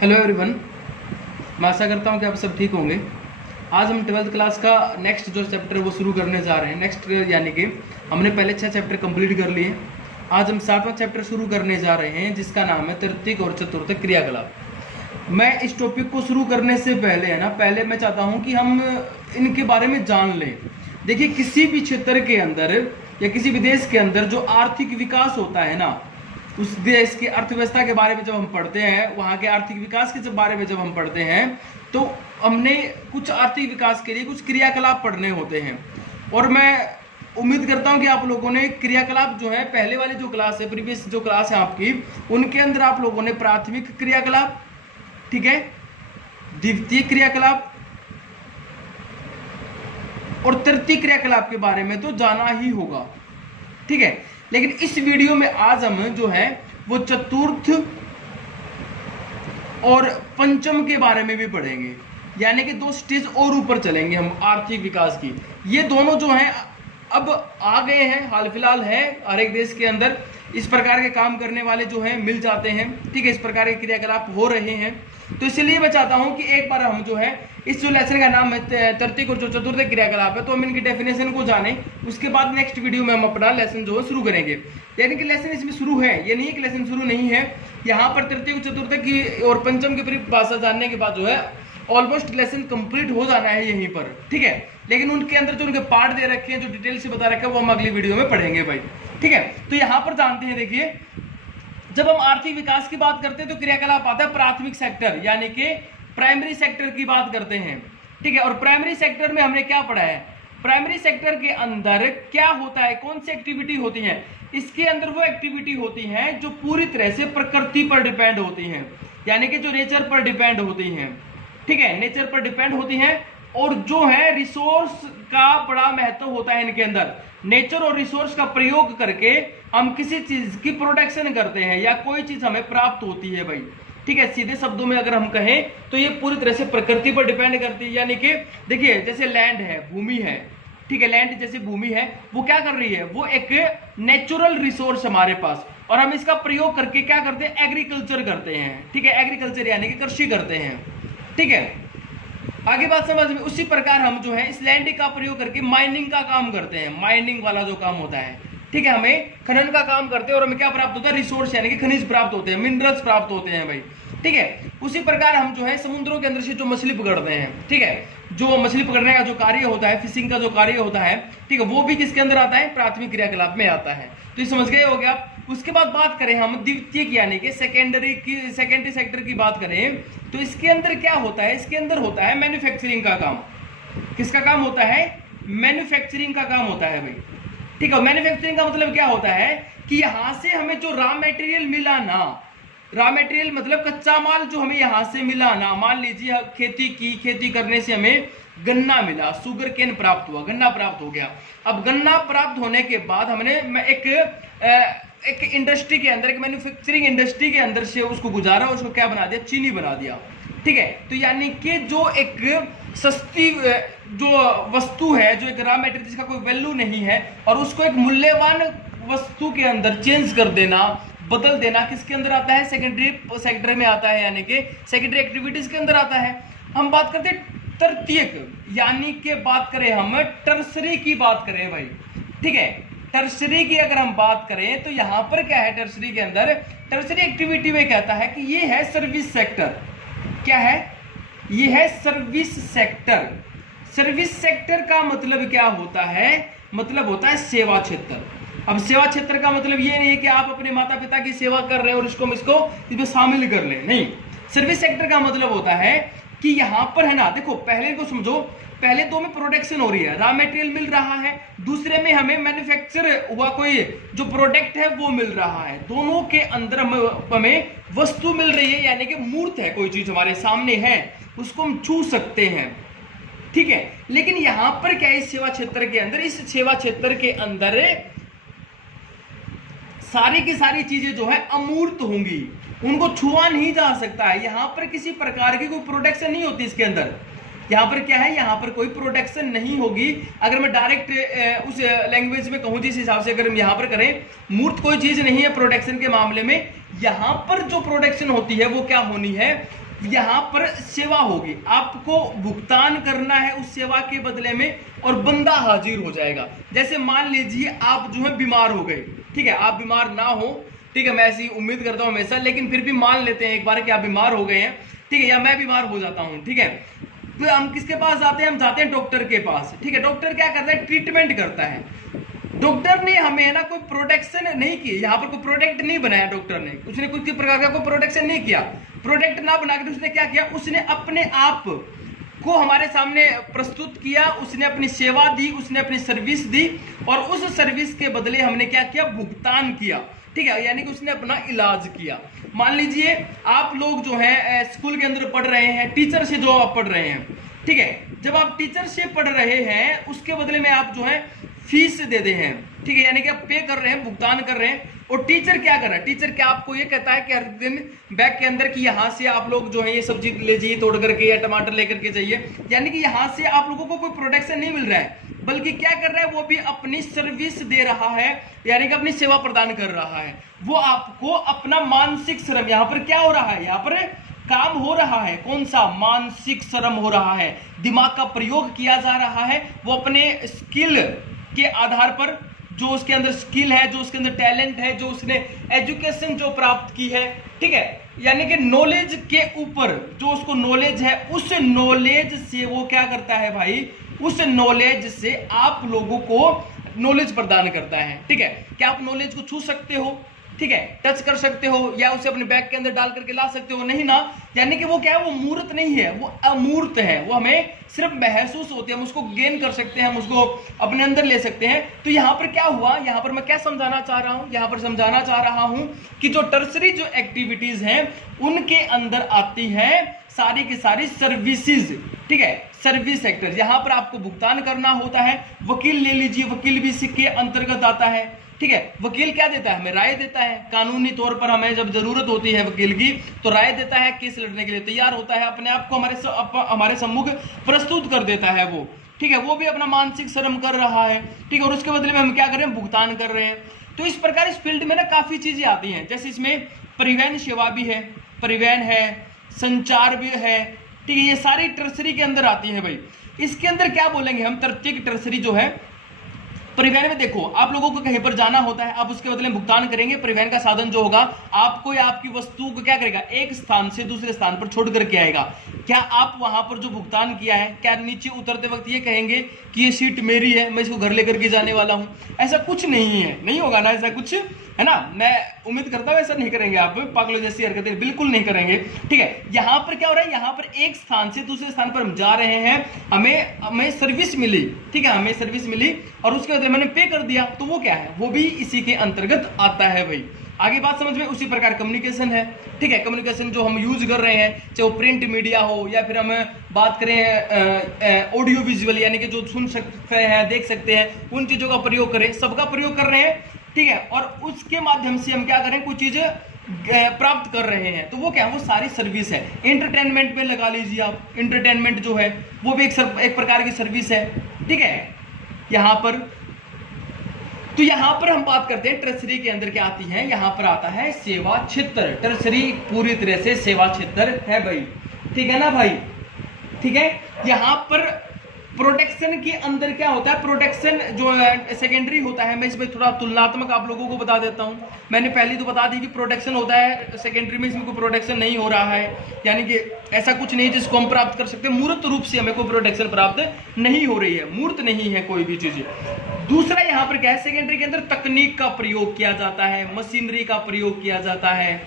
Hello everyone, मैं आशा करता हूँ कि आप सब ठीक होंगे। आज हम 12th क्लास का नेक्स्ट जो चैप्टर वो शुरू करने जा रहे हैं। नेक्स्ट यानी कि हमने पहले 6 चैप्टर कंप्लीट कर लिए। आज हम 7वां चैप्टर शुरू करने जा रहे हैं जिसका नाम है तृतीयक और चतुर्थक क्रियाकलाप। मैं इस टॉपिक को शुरू करने से पहले मैं चाहता हूँ कि हम इनके बारे में जान लें। देखिए, किसी भी क्षेत्र के अंदर या किसी भी देश के अंदर जो आर्थिक विकास होता है ना, उस देश की अर्थव्यवस्था के बारे में जब हम पढ़ते हैं, वहाँ के आर्थिक विकास के बारे में जब हम पढ़ते हैं, तो हमने कुछ आर्थिक विकास के लिए कुछ क्रियाकलाप पढ़ने होते हैं। और मैं उम्मीद करता हूँ कि आप लोगों ने क्रियाकलाप जो है, पहले वाली जो क्लास है, प्रीवियस जो क्लास है आपकी, उनके अंदर आप लोगों ने प्राथमिक क्रियाकलाप, ठीक है, द्वितीय क्रियाकलाप और तृतीय क्रियाकलाप के बारे में तो जाना ही होगा, ठीक है। लेकिन इस वीडियो में आज हम जो है वो चतुर्थ और पंचम के बारे में भी पढ़ेंगे, यानी कि 2 स्टेज और ऊपर चलेंगे हम आर्थिक विकास की। ये दोनों जो हैं अब आ गए हैं, हाल फिलहाल है। हर एक देश के अंदर इस प्रकार के काम करने वाले जो हैं मिल जाते हैं, ठीक है, इस प्रकार के क्रियाकलाप हो रहे हैं। तो इसलिए मैं चाहता हूं कि एक बार हम जो है इस जो लेसन का नाम है तृतीयक और चतुर्थक क्रियाकलाप है, तो हम इनकी डेफिनेशन को जाने, उसके बाद नेक्स्ट वीडियो में हम अपना लेसन जो है शुरू करेंगे। यानी कि लेसन इसमें शुरू है, ये नहीं कि लेसन शुरू नहीं है। यहाँ पर तृतीयक चतुर्थक की और पंचम की परिभाषा जानने के बाद जो है ऑलमोस्ट लेसन कंप्लीट हो जाना है यहीं पर, ठीक है। लेकिन उनके अंदर जो उनके पार्ट दे रखे हैं, जो डिटेल से बता रखा है, वो हम अगली वीडियो में पढ़ेंगे भाई, ठीक है। तो यहाँ पर जानते हैं, देखिए, जब हम आर्थिक विकास की बात करते हैं तो क्रियाकलाप आता है प्राथमिक सेक्टर, यानी कि प्राइमरी सेक्टर की बात करते हैं, ठीक है। और प्राइमरी सेक्टर में हमने क्या पढ़ा है? प्राइमरी सेक्टर के अंदर क्या होता है, कौन सी एक्टिविटी होती है? इसके अंदर वो एक्टिविटी होती है जो पूरी तरह से प्रकृति पर डिपेंड होती हैं, यानी कि जो नेचर पर डिपेंड होती हैं, ठीक है, नेचर पर डिपेंड होती हैं। और जो है रिसोर्स का बड़ा महत्व होता है इनके अंदर। नेचर और रिसोर्स का प्रयोग करके हम किसी चीज की प्रोडक्शन करते हैं या कोई चीज हमें प्राप्त होती है भाई, ठीक है। सीधे शब्दों में अगर हम कहें तो ये पूरी तरह से प्रकृति पर डिपेंड करती है। यानी कि देखिए, जैसे लैंड है, भूमि है, ठीक है, लैंड जैसे भूमि है, वो क्या कर रही है? वो एक नेचुरल रिसोर्स हमारे पास, और हम इसका प्रयोग करके क्या करते हैं? एग्रीकल्चर करते हैं, ठीक है, एग्रीकल्चर यानी कि कृषि करते हैं, ठीक है। आगे बात समझ में। उसी प्रकार हम जो है इस लैंड का प्रयोग करके माइनिंग का काम करते हैं, माइनिंग वाला जो काम होता है, ठीक है, हमें खनन का काम करते हैं और हमें क्या प्राप्त होता है? रिसोर्स यानी कि खनिज प्राप्त होते हैं, मिनरल्स प्राप्त होते हैं भाई, ठीक है। उसी प्रकार हम जो है समुद्रों के अंदर से जो मछली पकड़ते हैं, ठीक है, जो मछली पकड़ने का जो कार्य होता है, फिशिंग का जो कार्य होता है, ठीक है, वो भी किसके अंदर आता है? प्राथमिक क्रियाकलाप में आता है। तो ये समझ गए हो गया। उसके बाद बात करें हम द्वितीयक यानी कि सेकेंडरी सेक्टर की बात करें, तो इसके अंदर क्या होता है? इसके अंदर होता है मैन्युफैक्चरिंग का काम। किसका काम होता है? मैन्युफैक्चरिंग का काम होता है भाई, ठीक है। मैन्युफैक्चरिंग का मतलब क्या होता है कि यहां से हमें जो रॉ मटेरियल मिला ना, रॉ मटेरियल मतलब कच्चा माल जो हमें यहां से मिला ना, मान लीजिए खेती करने से हमें गन्ना मिला, शुगर केन प्राप्त हुआ, गन्ना प्राप्त हो गया। अब गन्ना प्राप्त होने के बाद हमने एक इंडस्ट्री के अंदर, एक मैन्युफैक्चरिंग इंडस्ट्री के अंदर से उसको गुजारा, उसको क्या बना दिया? चीनी बना दिया, ठीक है। तो यानी कि जो एक सस्ती जो वस्तु है, जो एक रॉ मटेरियल जिसका कोई वैल्यू नहीं है, और उसको एक मूल्यवान वस्तु के अंदर चेंज कर देना, बदल देना, किसके अंदर आता है? सेकेंडरी सेक्टर में आता है, यानी कि सेकेंडरी एक्टिविटीज के अंदर आता है। हम बात करते हैं तृतीयक, यानी कि बात करें हम टर्सरी की बात करें भाई, ठीक है। टर्सरी की अगर हम बात करें तो यहां पर क्या है? टर्सरी के अंदर, टर्सरी एक्टिविटी में कहता है कि ये है सर्विस सेक्टर। क्या है? ये है सर्विस सेक्टर। सर्विस सेक्टर का मतलब क्या होता है? मतलब होता है सेवा क्षेत्र। अब सेवा क्षेत्र का मतलब ये नहीं है कि आप अपने माता पिता की सेवा कर रहे हैं और इसको इसमें शामिल कर लें, नहीं। सर्विस सेक्टर का मतलब होता है कि यहां पर है ना, देखो, पहले को समझो, पहले 2 में प्रोडक्शन हो रही है, रॉ मटेरियल मिल रहा है, दूसरे में हमें मैन्युफैक्चर हुआ कोई जो प्रोडक्ट है वो मिल रहा है। दोनों के अंदर हमें वस्तु मिल रही है, यानी कि मूर्त है, कोई चीज हमारे सामने है, उसको हम छू सकते हैं, ठीक है। लेकिन यहां पर क्या है? इस सेवा क्षेत्र के अंदर, इस सेवा क्षेत्र के अंदर सारी की सारी चीजें जो है अमूर्त होंगी, उनको छुआ नहीं जा सकता है। यहां पर किसी प्रकार की कोई प्रोडक्शन नहीं होती इसके अंदर। यहाँ पर क्या है? यहाँ पर कोई प्रोडक्शन नहीं होगी। अगर मैं डायरेक्ट उस लैंग्वेज में कहूँ, जिस हिसाब से अगर हम यहाँ पर करें, मूर्त कोई चीज नहीं है प्रोडक्शन के मामले में। यहाँ पर जो प्रोडक्शन होती है वो क्या होनी है? यहाँ पर सेवा होगी, आपको भुगतान करना है उस सेवा के बदले में और बंदा हाजिर हो जाएगा। जैसे मान लीजिए आप जो है बीमार हो गए, ठीक है, आप बीमार ना हो, ठीक है, मैं ऐसी उम्मीद करता हूं हमेशा, लेकिन फिर भी मान लेते हैं एक बार कि आप बीमार हो गए हैं, ठीक है, या मैं बीमार हो जाता हूं, ठीक है, तो हम किसके पास जाते हैं? हम जाते हैं डॉक्टर के पास, ठीक है। डॉक्टर क्या करता है? ट्रीटमेंट करता है। डॉक्टर ने हमें ना कोई प्रोटेक्शन नहीं की, यहाँ पर कोई प्रोडक्ट नहीं बनाया डॉक्टर ने, उसने कुछ प्रकार का कोई प्रोटेक्शन नहीं किया। प्रोडक्ट ना बनाकर उसने क्या किया? उसने अपने आप को हमारे सामने प्रस्तुत किया, उसने अपनी सेवा दी, उसने अपनी सर्विस दी, और उस सर्विस के बदले हमने क्या किया? भुगतान किया, ठीक है, यानी कि उसने अपना इलाज किया। मान लीजिए आप लोग जो है स्कूल के अंदर पढ़ रहे हैं, टीचर से जो आप पढ़ रहे हैं, ठीक है, जब आप टीचर से पढ़ रहे हैं उसके बदले में आप जो है फीस दे दे हैं, ठीक है, यानी कि आप पे कर रहे हैं, भुगतान कर रहे हैं। और टीचर क्या कर रहा है? टीचर क्या आपको ये कहता है कि हर दिन बैग के अंदर कि यहाँ से आप लोग जो है ये सब्जी ले जाइए तोड़ करके, या टमाटर लेकर के जाइए, यानी कि यहाँ से आप लोगों को कोई प्रोटेक्शन नहीं मिल रहा है, बल्कि क्या कर रहा है? वो भी अपनी सर्विस दे रहा है, यानी कि अपनी सेवा प्रदान कर रहा है। वो आपको अपना मानसिक श्रम, यहाँ पर क्या हो रहा है? यहाँ पर काम हो रहा है, कौन सा? मानसिक श्रम हो रहा है, दिमाग का प्रयोग किया जा रहा है। वो अपने स्किल के आधार पर, जो उसके अंदर स्किल है, जो उसके अंदर टैलेंट है, जो उसने एजुकेशन जो प्राप्त की है, ठीक है, यानी कि नॉलेज के ऊपर जो उसको नॉलेज है, उस नॉलेज से वो क्या करता है भाई? उस नॉलेज से आप लोगों को नॉलेज प्रदान करता है, ठीक है। क्या आप नॉलेज को छू सकते हो? ठीक है, टच कर सकते हो, या उसे अपने बैग के अंदर डाल करके ला सकते हो? नहीं ना, यानी कि वो क्या है? वो मूर्त नहीं है, वो अमूर्त है, वो हमें सिर्फ महसूस होती है, हम उसको गेन कर सकते हैं, हम उसको अपने अंदर ले सकते हैं। तो यहाँ पर क्या हुआ? यहाँ पर मैं क्या समझाना चाह रहा हूँ? यहाँ पर समझाना चाह रहा हूँ कि जो टर्सरी जो एक्टिविटीज हैं उनके अंदर आती है सारी की सारी सर्विसेज, ठीक है, सर्विस सेक्टर। यहाँ पर आपको भुगतान करना होता है। वकील ले लीजिए, वकील भी इसके अंतर्गत आता है, ठीक है। वकील क्या देता है? हमें राय देता है, कानूनी तौर पर हमें जब जरूरत होती है वकील की तो राय देता है, केस लड़ने के लिए तैयार होता है, अपने आप को हमारे सम्मुख प्रस्तुत कर देता है वो, ठीक है। वो भी अपना मानसिक श्रम कर रहा है, ठीक है, और उसके बदले में हम क्या कर रहे हैं? भुगतान कर रहे हैं। तो इस प्रकार इस फील्ड में ना काफी चीजें आती हैं, जैसे इसमें परिवहन सेवा भी है, परिवहन है, संचार भी है, ठीक है, ये सारी टर्सरी के अंदर आती है भाई। इसके अंदर क्या बोलेंगे हम? तृतीयक टर्सरी जो है परिवहन में, देखो आप लोगों को कहीं पर जाना होता है, आप उसके बदले में भुगतान करेंगे। परिवहन का साधन जो होगा आपको या आपकी वस्तु को क्या करेगा? एक स्थान से दूसरे स्थान पर छोड़ करके आएगा। क्या आप वहां पर जो भुगतान किया है, क्या नीचे उतरते वक्त ये कहेंगे कि ये सीट मेरी है, मैं इसको घर लेकर के जाने वाला हूं? ऐसा कुछ नहीं है, नहीं होगा ना ऐसा कुछ, है ना। मैं उम्मीद करता हूं ऐसा नहीं करेंगे आप, पागलों जैसी हरकतें बिल्कुल नहीं करेंगे, ठीक है। यहां पर क्या हो रहा है? यहां पर एक स्थान से दूसरे स्थान पर हम जा रहे हैं, हमें सर्विस मिली, ठीक है, हमें सर्विस मिली और उसके बाद मैंने पे कर दिया, तो वो क्या है? वो भी इसी के अंतर्गत आता है भाई। आगे बात समझ में? उसी प्रकार कम्युनिकेशन है, ठीक है, कम्युनिकेशन जो हम यूज कर रहे हैं, चाहे वो प्रिंट मीडिया हो या फिर हम बात करें ऑडियो विजुअल, यानी कि जो सुन सकते हैं, देख सकते हैं, उन चीजों का प्रयोग करें, सबका प्रयोग कर रहे हैं, ठीक है, और उसके माध्यम से हम क्या करें? कुछ चीज प्राप्त कर रहे हैं, तो वो क्या है? वो सारी सर्विस है। एंटरटेनमेंट पे लगा लीजिए आप, एंटरटेनमेंट जो है वो भी एक प्रकार की सर्विस है, ठीक है। यहां पर तो यहां पर हम बात करते हैं टर्सरी के अंदर क्या आती है? यहां पर आता है सेवा क्षेत्र। टर्सरी पूरी तरह से सेवा क्षेत्र है भाई, ठीक है ना भाई, ठीक है। यहां पर प्रोटेक्शन के अंदर क्या होता है? प्रोटेक्शन जो सेकेंडरी होता है, मैं इसमें थोड़ा तुलनात्मक आप लोगों को बता देता हूं। मैंने पहले तो बता दी कि प्रोटेक्शन होता है, सेकेंडरी में इसमें कोई प्रोटेक्शन नहीं हो रहा है, यानी कि ऐसा कुछ नहीं जिसको हम प्राप्त कर सकते, मूर्त रूप से हमें कोई प्रोटेक्शन प्राप्त नहीं हो रही है, मूर्त नहीं है कोई भी चीज। दूसरा यहां पर क्या है? सेकेंडरी के अंदर तकनीक का प्रयोग किया जाता है, मशीनरी का प्रयोग किया जाता है,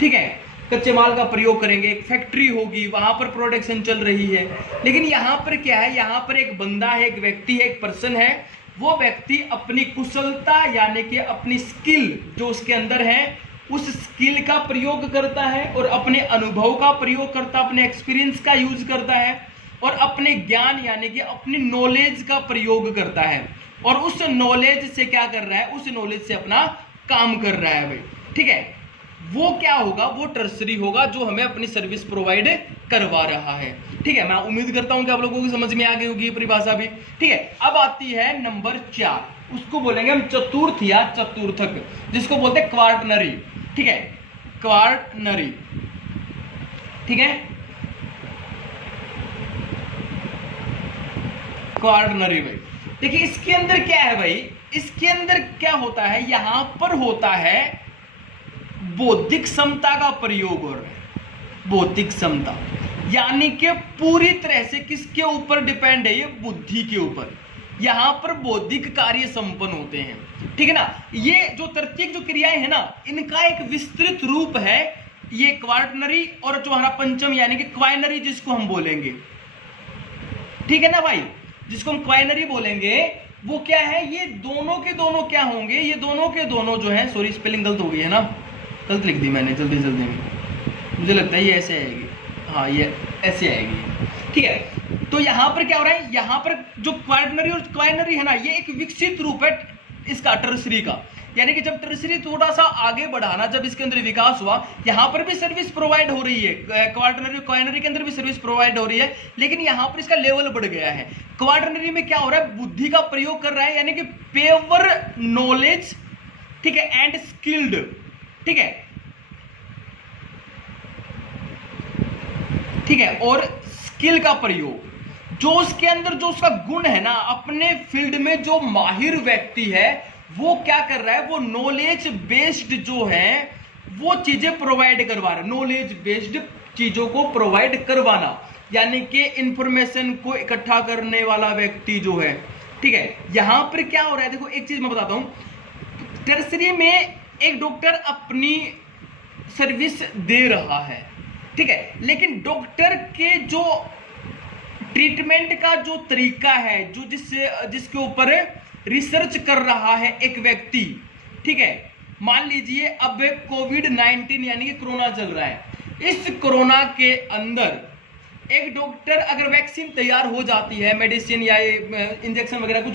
ठीक है, कच्चे माल का प्रयोग करेंगे, एक फैक्ट्री होगी, वहां पर प्रोडक्शन चल रही है। लेकिन यहाँ पर क्या है? यहाँ पर एक बंदा है, एक व्यक्ति है, एक पर्सन है, वो व्यक्ति अपनी कुशलता यानी कि अपनी स्किल जो उसके अंदर है, उस स्किल का प्रयोग करता है और अपने अनुभव का प्रयोग करता है, अपने एक्सपीरियंस का यूज करता है और अपने ज्ञान यानी कि अपनी नॉलेज का प्रयोग करता है, और उस नॉलेज से क्या कर रहा है? उस नॉलेज से अपना काम कर रहा है भाई, ठीक है। वो क्या होगा? वो टर्सरी होगा जो हमें अपनी सर्विस प्रोवाइड करवा रहा है, ठीक है। मैं उम्मीद करता हूं कि आप लोगों को समझ में आ गई होगी परिभाषा भी, ठीक है। अब आती है नंबर 4, उसको बोलेंगे हम चतुर्थ या चतुर्थक, जिसको बोलते हैं क्वार्टनरी, ठीक है, क्वार्टनरी, ठीक है। क्वार्टनरी भाई। देखिए इसके अंदर क्या है भाई, इसके अंदर क्या होता है, यहां पर होता है बौद्धिक क्षमता का प्रयोग हो रहा है। बौद्धिक क्षमता यानी कि पूरी तरह से किसके ऊपर डिपेंड है, ये बुद्धि के ऊपर। यहां पर बौद्धिक कार्य संपन्न होते हैं, ठीक है ना। ये जो तर्कीब जो क्रियाएं है ना, इनका एक विस्तृत रूप है ये क्वार्टनरी, और जो हमारा पंचम यानी कि क्वाइनरी जिसको हम बोलेंगे, ठीक है ना भाई, जिसको हम क्वाइनरी बोलेंगे, वो क्या है, ये दोनों के दोनों क्या होंगे, ये दोनों के दोनों जो है, सॉरी स्पेलिंग गलत हो गई है ना, गलत लिख दी मैंने जल्दी जल्दी में, मुझे लगता है ये ऐसे आएगी, हाँ ये ऐसे आएगी, ठीक है। तो यहां पर क्या हो रहा है, यहां पर जो क्वार्टनरी और क्वाइनरी है ना, ये एक विकसित रूप है इसका टर्सरी का, यानी कि जब टर्सरी थोड़ा सा आगे बढ़ाना, जब इसके अंदर विकास हुआ, यहां पर भी सर्विस प्रोवाइड हो रही है, क्वार्टनरी क्वाइनरी के अंदर भी सर्विस प्रोवाइड हो रही है, लेकिन यहां पर इसका लेवल बढ़ गया है। क्वार्टनरी में क्या हो रहा है, बुद्धि का प्रयोग कर रहा है, यानी कि पेवर नॉलेज, ठीक है, एंड स्किल्ड, ठीक है, ठीक है, और स्किल का प्रयोग, जो उसके अंदर जो उसका गुण है ना, अपने फील्ड में जो माहिर व्यक्ति है वो क्या कर रहा है, वो नॉलेज बेस्ड जो है वो चीजें प्रोवाइड करवा रहा है। नॉलेज बेस्ड चीजों को प्रोवाइड करवाना, यानी कि इंफॉर्मेशन को इकट्ठा करने वाला व्यक्ति जो है, ठीक है। यहां पर क्या हो रहा है, देखो एक चीज मैं बताता हूं, टर्सरी में एक डॉक्टर अपनी सर्विस दे रहा है, ठीक है, लेकिन डॉक्टर के जो ट्रीटमेंट का जो तरीका है, जो जिसके ऊपर रिसर्च कर रहा है एक व्यक्ति, ठीक है, मान लीजिए अब कोविड-19 यानी कि कोरोना चल रहा है, इस कोरोना के अंदर एक डॉक्टर अगर वैक्सीन तैयार हो जाती है, मेडिसिन या इंजेक्शन वगैरह कुछ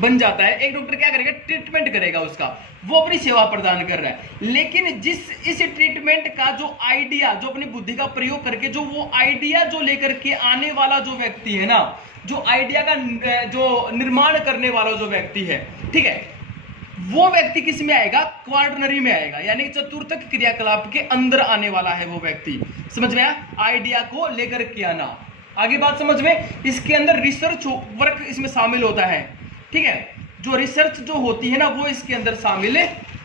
बन जाता है, एक डॉक्टर क्या करेगा, ट्रीटमेंट करेगा उसका, वो अपनी सेवा प्रदान कर रहा है। लेकिन इस ट्रीटमेंट का जो आइडिया, जो अपनी बुद्धि का प्रयोग करके जो वो आइडिया जो लेकर के आने वाला जो व्यक्ति है ना, जो आइडिया का जो निर्माण करने वाला जो व्यक्ति है, ठीक है, वो व्यक्ति किस में आएगा, क्वार्टनरी में आएगा, यानी कि चतुर्थक क्रियाकलाप के अंदर आने वाला है वो व्यक्ति। समझ में आया, आइडिया को लेकर के आना। आगे बात समझ में, इसके अंदर रिसर्च वर्क इसमें शामिल होता है, ठीक है, जो रिसर्च जो होती है ना वो इसके अंदर शामिल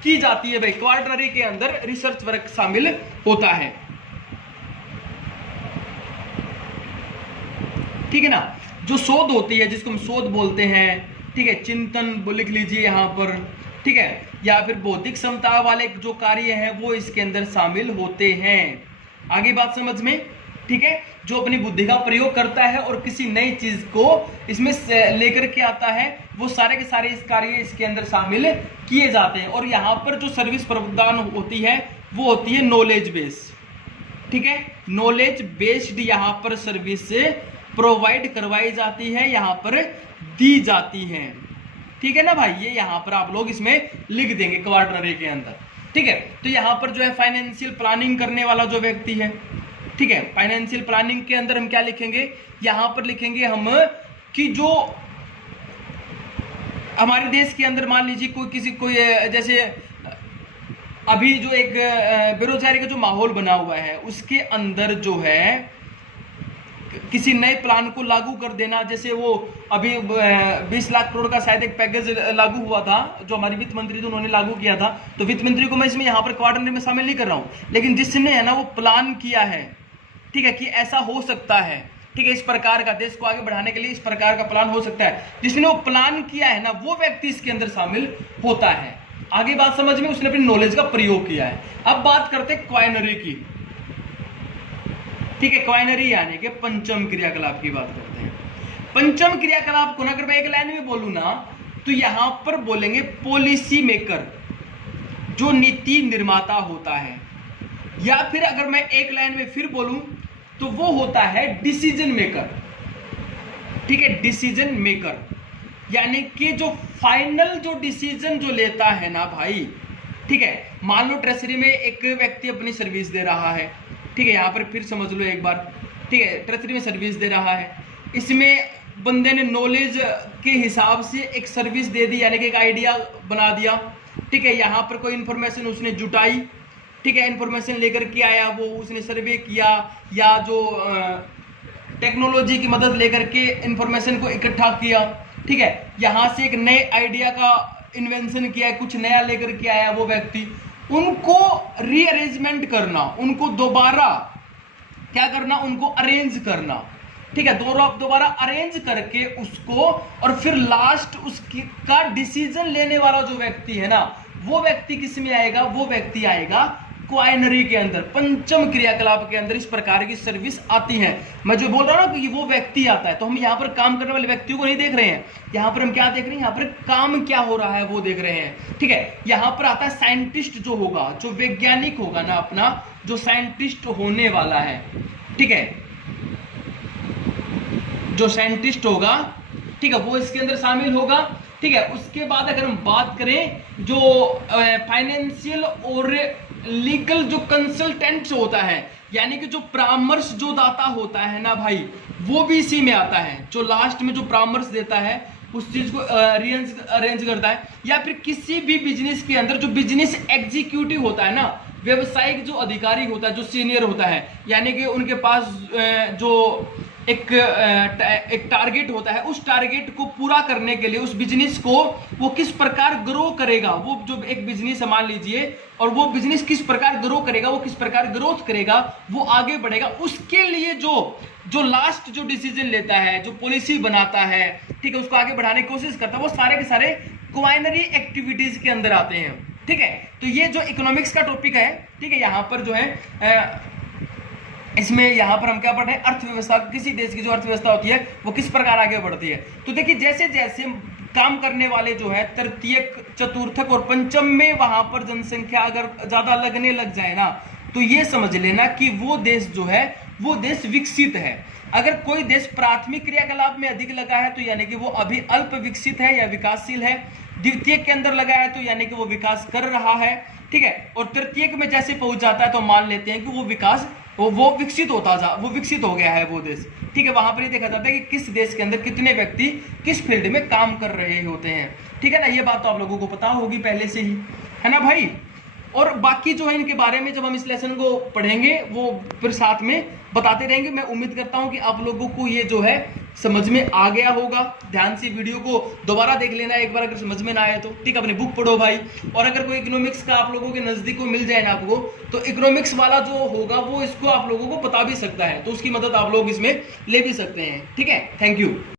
की जाती है भाई, क्वार्टनरी के अंदर रिसर्च वर्क शामिल होता है, ठीक है ना। जो शोध होती है जिसको हम शोध बोलते हैं, ठीक है, चिंतन लिख लीजिए यहां पर, ठीक है, या फिर बौद्धिक क्षमता वाले जो कार्य हैं वो इसके अंदर शामिल होते हैं। आगे बात समझ में, ठीक है, जो अपनी बुद्धि का प्रयोग करता है और किसी नई चीज को इसमें लेकर के आता है, वो सारे के सारे इस कार्य इसके अंदर शामिल किए जाते हैं। और यहाँ पर जो सर्विस प्रदान होती है वो होती है नॉलेज बेस्ड, ठीक है, नॉलेज बेस्ड यहाँ पर सर्विस प्रोवाइड करवाई जाती है, यहाँ पर दी जाती है, ठीक है ना भाई। ये यहाँ पर आप लोग इसमें लिख देंगे क्वार्टनरी के अंदर, ठीक है। तो यहाँ पर जो है फाइनेंशियल प्लानिंग करने वाला जो व्यक्ति है, ठीक है, फाइनेंशियल प्लानिंग के अंदर हम क्या लिखेंगे, यहां पर लिखेंगे हम कि जो हमारे देश के अंदर मान लीजिए कोई जैसे अभी जो एक बेरोजगारी का जो माहौल बना हुआ है, उसके अंदर जो है किसी नए प्लान को लागू कर देना, जैसे वो अभी 20 लाख करोड़ का शायद एक पैकेज लागू हुआ था, जो हमारी वित्त मंत्री थे उन्होंने लागू किया था, तो वित्त मंत्री को मैं इसमें यहाँ पर क्वार्टरली में शामिल नहीं कर रहा हूँ, लेकिन जिसने है ना वो प्लान किया है, ठीक है, कि ऐसा हो सकता है, ठीक है, इस प्रकार का देश को आगे बढ़ाने के लिए इस प्रकार का प्लान हो सकता है, जिसने वो प्लान किया है ना वो व्यक्ति इसके अंदर शामिल होता है। आगे बात समझ में, उसने अपनी नॉलेज का प्रयोग किया है। अब बात करते हैं क्वाइनरी की, ठीक है, क्वाइनरी यानी कि पंचम क्रियाकलाप की बात करते हैं। पंचम क्रियाकलाप को ना अगर मैं एक लाइन में बोलूं ना, तो यहां पर बोलेंगे पॉलिसी मेकर, जो नीति निर्माता होता है, या फिर अगर मैं एक लाइन में फिर बोलूं तो वो होता है डिसीजन मेकर, ठीक है, डिसीजन मेकर, यानी कि जो फाइनल जो डिसीजन जो लेता है ना भाई, ठीक है। मान लो ट्रेजरी में एक व्यक्ति अपनी सर्विस दे रहा है, ठीक है, यहां पर फिर समझ लो एक बार, ठीक है, ट्रेजरी में सर्विस दे रहा है, इसमें बंदे ने नॉलेज के हिसाब से एक सर्विस दे दी, यानी कि एक आइडिया बना दिया, ठीक है, यहां पर कोई इंफॉर्मेशन उसने जुटाई, ठीक है, इंफॉर्मेशन लेकर के आया, वो उसने सर्वे किया, या जो टेक्नोलॉजी की मदद लेकर के इंफॉर्मेशन को इकट्ठा किया, ठीक है, यहां से एक नए आइडिया का इन्वेंशन किया, कुछ नया लेकर के आया वो व्यक्ति, उनको रीअरेंजमेंट करना, उनको दोबारा क्या करना, उनको अरेंज करना, ठीक है, दोबारा अरेंज करके उसको, और फिर लास्ट उसकी का डिसीजन लेने वाला जो व्यक्ति है ना, वो व्यक्ति किस में आएगा, वो व्यक्ति आएगा क्वाइनरी के अंदर, पंचम क्रियाकलाप के अंदर इस प्रकार की सर्विस आती है। मैं जो बोल रहा हूं ना कि वो व्यक्ति आता है, तो हम यहाँ पर काम करने वाले व्यक्तियों को नहीं देख रहे हैं, यहाँ पर हम क्या देख रहे हैं, यहाँ पर काम क्या हो रहा है वो देख रहे हैं, ठीक है। यहाँ पर आता है साइंटिस्ट जो होगा, जो वैज्ञानिक होगा ना अपना, जो साइंटिस्ट होने वाला है, ठीक है, जो साइंटिस्ट होगा, ठीक है, वो इसके अंदर शामिल होगा, ठीक है। उसके बाद अगर हम बात करें जो फाइनेंशियल और लीगल जो कंसल्टेंट होता है, यानी कि जो परामर्श जो दाता होता है ना भाई, वो भी इसी में आता है, जो लास्ट में जो परामर्श देता है उस चीज को अरेंज करता है। या फिर किसी भी बिजनेस के अंदर जो बिजनेस एग्जीक्यूटिव होता है ना, व्यवसायिक जो अधिकारी होता है, जो सीनियर होता है, यानी कि उनके पास जो एक टारगेट होता है, उस टारगेट को पूरा करने के लिए उस बिजनेस को वो किस प्रकार ग्रो करेगा, वो जो एक बिजनेस मान लीजिए, और वो बिजनेस किस प्रकार ग्रो करेगा, वो किस प्रकार ग्रोथ करेगा, वो आगे बढ़ेगा, उसके लिए जो लास्ट जो डिसीजन लेता है, जो पॉलिसी बनाता है, ठीक है, उसको आगे बढ़ाने की कोशिश करता है, वो सारे के सारे क्वाइनरी एक्टिविटीज के अंदर आते हैं, ठीक है। तो ये जो इकोनॉमिक्स का टॉपिक है, ठीक है, यहाँ पर जो है इसमें यहाँ पर हम क्या पढ़ रहे हैं, अर्थव्यवस्था, किसी देश की जो अर्थव्यवस्था होती है वो किस प्रकार आगे बढ़ती है। तो देखिए जैसे जैसे काम करने वाले जो है तृतीयक, चतुर्थक और पंचम में वहां पर जनसंख्या अगर ज्यादा लगने लग जाए ना, तो ये समझ लेना कि वो देश जो है वो देश विकसित है। अगर कोई देश प्राथमिक क्रियाकलाप में अधिक लगा है तो यानी कि वो अभी अल्प विकसित है या विकासशील है, द्वितीयक के अंदर लगा है तो यानी कि वो विकास कर रहा है, ठीक है, और तृतीयक में जैसे पहुंच जाता है तो मान लेते हैं कि वो विकसित वो विकसित हो गया है वो देश, ठीक है। वहां पर ये देखा जाता है कि किस देश के अंदर कितने व्यक्ति किस फील्ड में काम कर रहे होते हैं, ठीक है ना। ये बात तो आप लोगों को पता होगी पहले से ही, है ना भाई। और बाकी जो है इनके बारे में जब हम इस लेसन को पढ़ेंगे वो फिर साथ में बताते रहेंगे। मैं उम्मीद करता हूं कि आप लोगों को ये जो है समझ में आ गया होगा। ध्यान से वीडियो को दोबारा देख लेना एक बार, अगर समझ में ना आए तो, ठीक है, अपनी बुक पढ़ो भाई। और अगर कोई इकोनॉमिक्स का आप लोगों के नजदीक को मिल जाए ना आपको, तो इकोनॉमिक्स वाला जो होगा वो इसको आप लोगों को बता भी सकता है, तो उसकी मदद आप लोग इसमें ले भी सकते हैं, ठीक है। Thank you.